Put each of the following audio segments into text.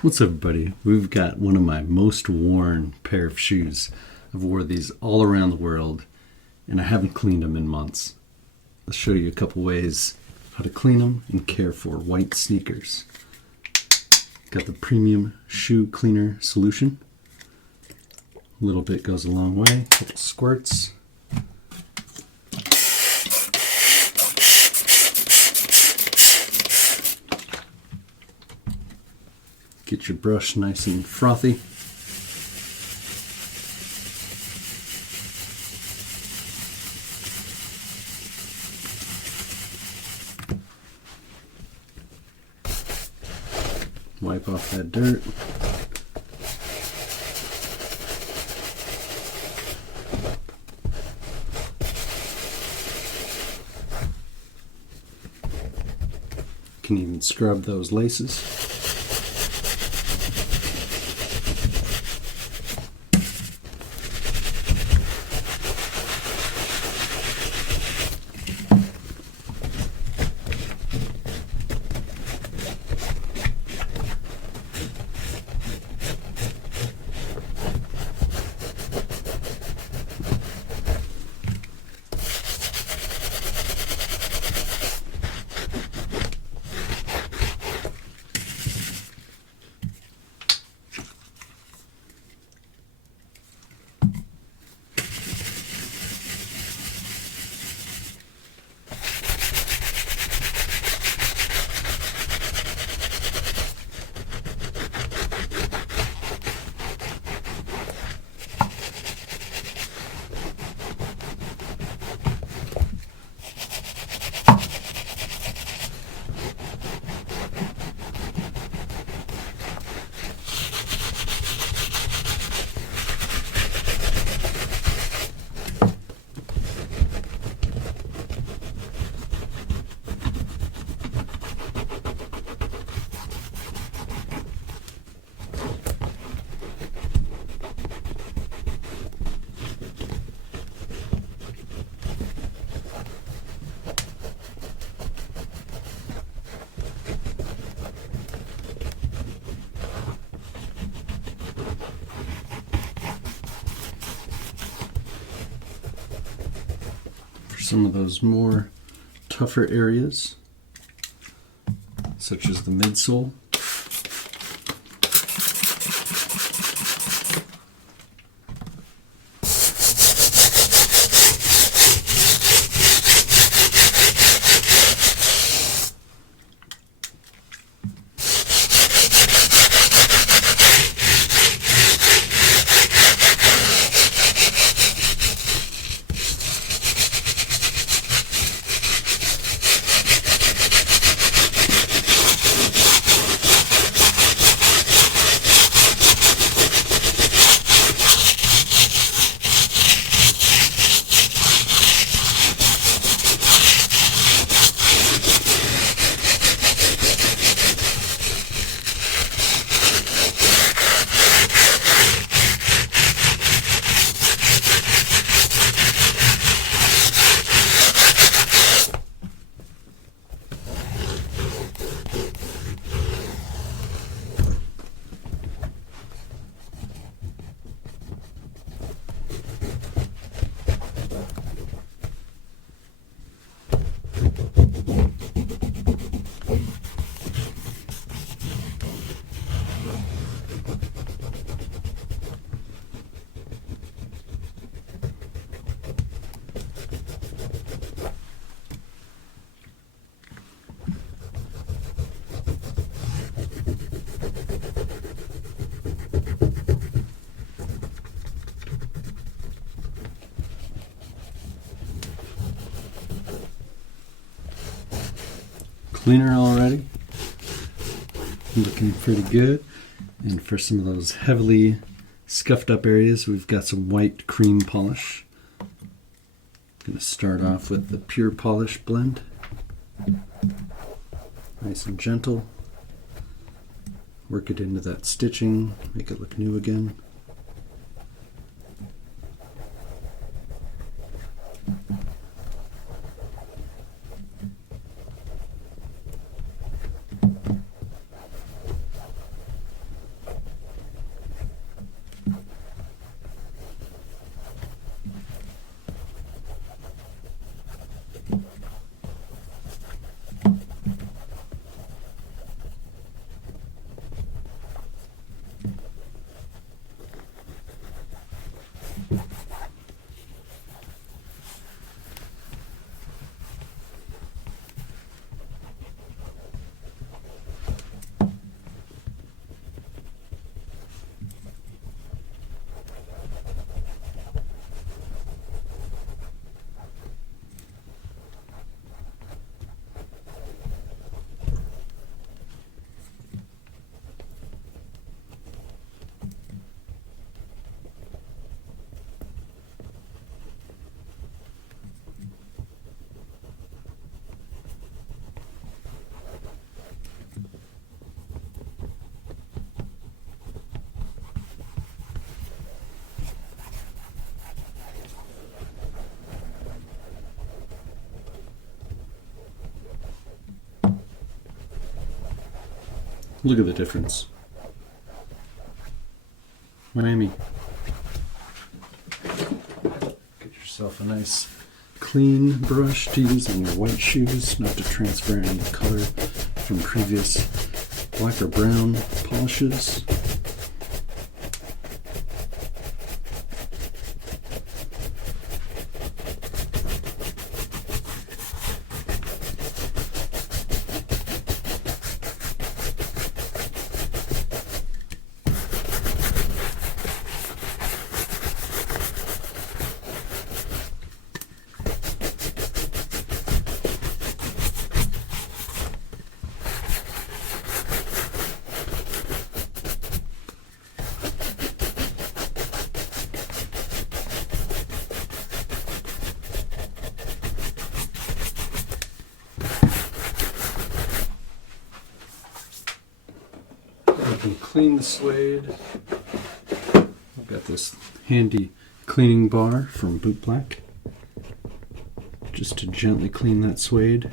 What's up, everybody? We've got one of my most worn pair of shoes. I've wore these all around the world and I haven't cleaned them in months. I'll show you a couple ways how to clean them and care for white sneakers. Got the premium shoe cleaner solution. A little bit goes a long way, a couple squirts. Get your brush nice and frothy. Wipe off that dirt. Can even scrub those laces. Some of those more tougher areas, such as the midsole. Cleaner already, looking pretty good. And for some of those heavily scuffed up areas, we've got some white cream polish. I'm going to start off with the pure polish blend, nice and gentle. Work it into that stitching, make it look new again. Look at the difference. Miami. Get yourself a nice clean brush to use on your white shoes, not to transfer any color from previous black or brown polishes. Can clean the suede. I've got this handy cleaning bar from Boot Black just to gently clean that suede.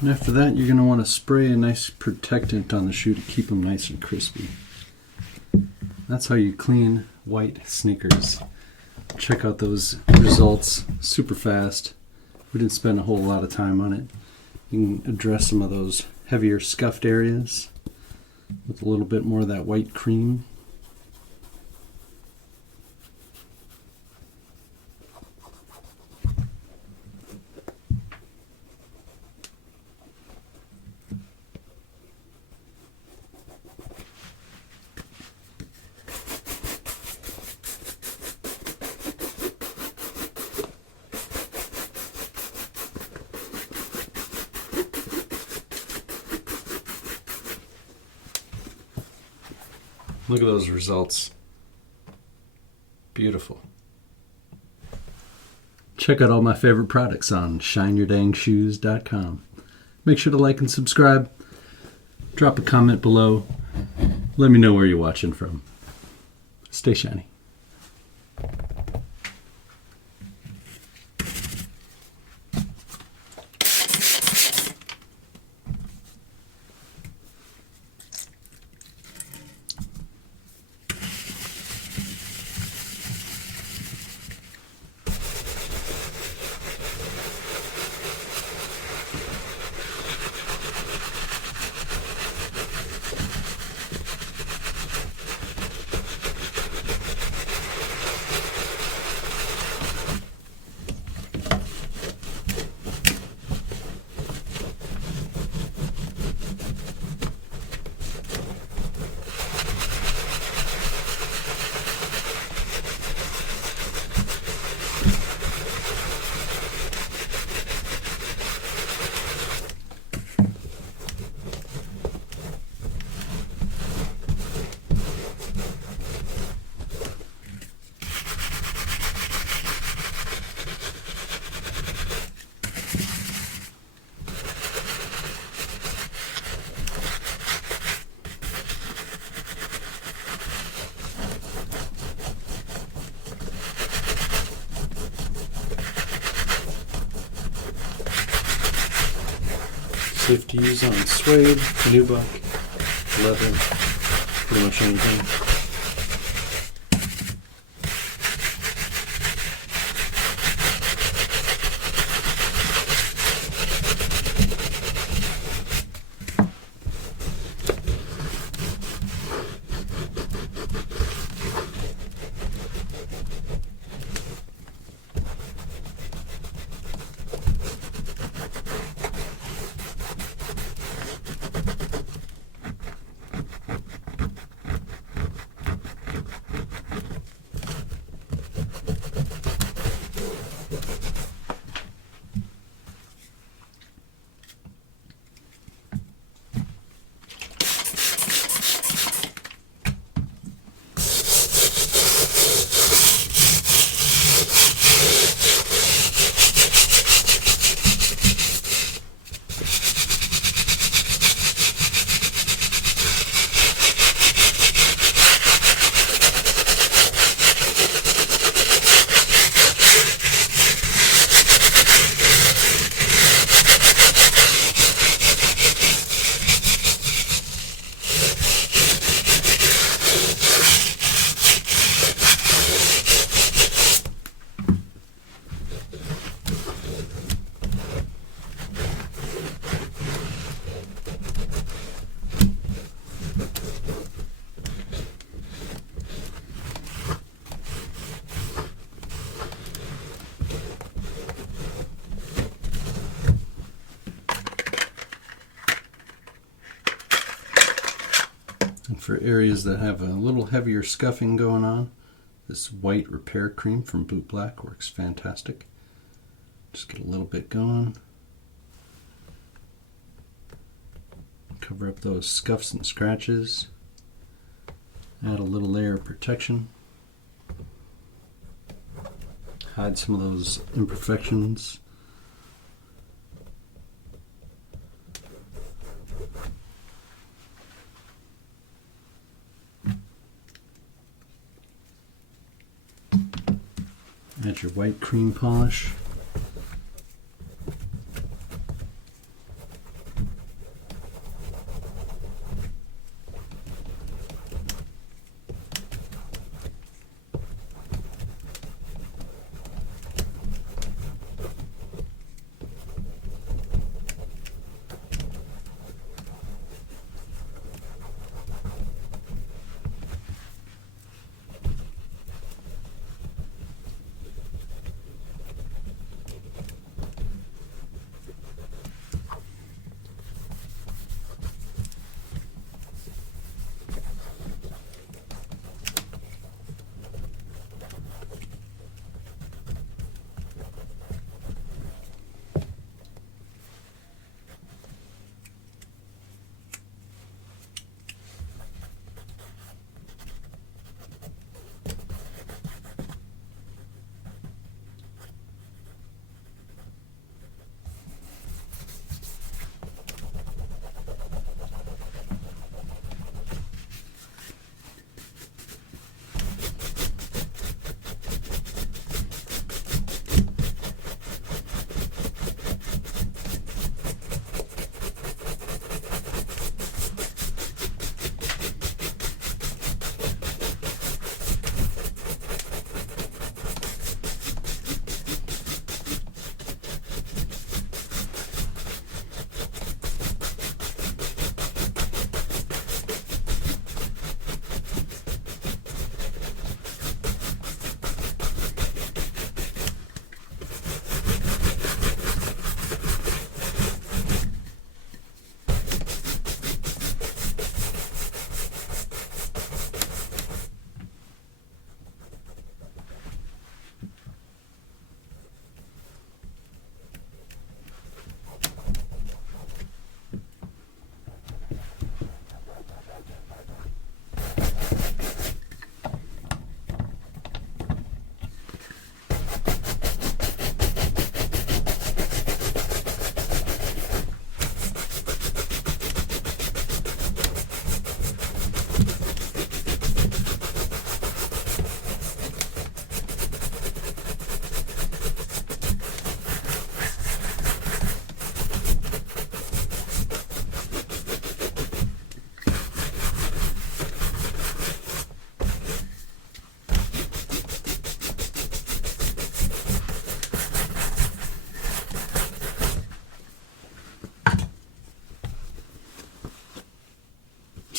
And after that, you're going to want to spray a nice protectant on the shoe to keep them nice and crispy. That's how you clean white sneakers. Check out those results, super fast. We didn't spend a whole lot of time on it. You can address some of those heavier scuffed areas with a little bit more of that white cream. Look at those results. Beautiful. Check out all my favorite products on shineyourdangshoes.com. Make sure to like and subscribe. Drop a comment below. Let me know where you're watching from. Stay shiny. Safe to use on suede, nubuck, leather, pretty much anything. And for areas that have a little heavier scuffing going on, this white repair cream from Boot Black works fantastic. Just get a little bit going. Cover up those scuffs and scratches. Add a little layer of protection. Hide some of those imperfections. Add your white cream polish.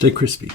Stay crispy.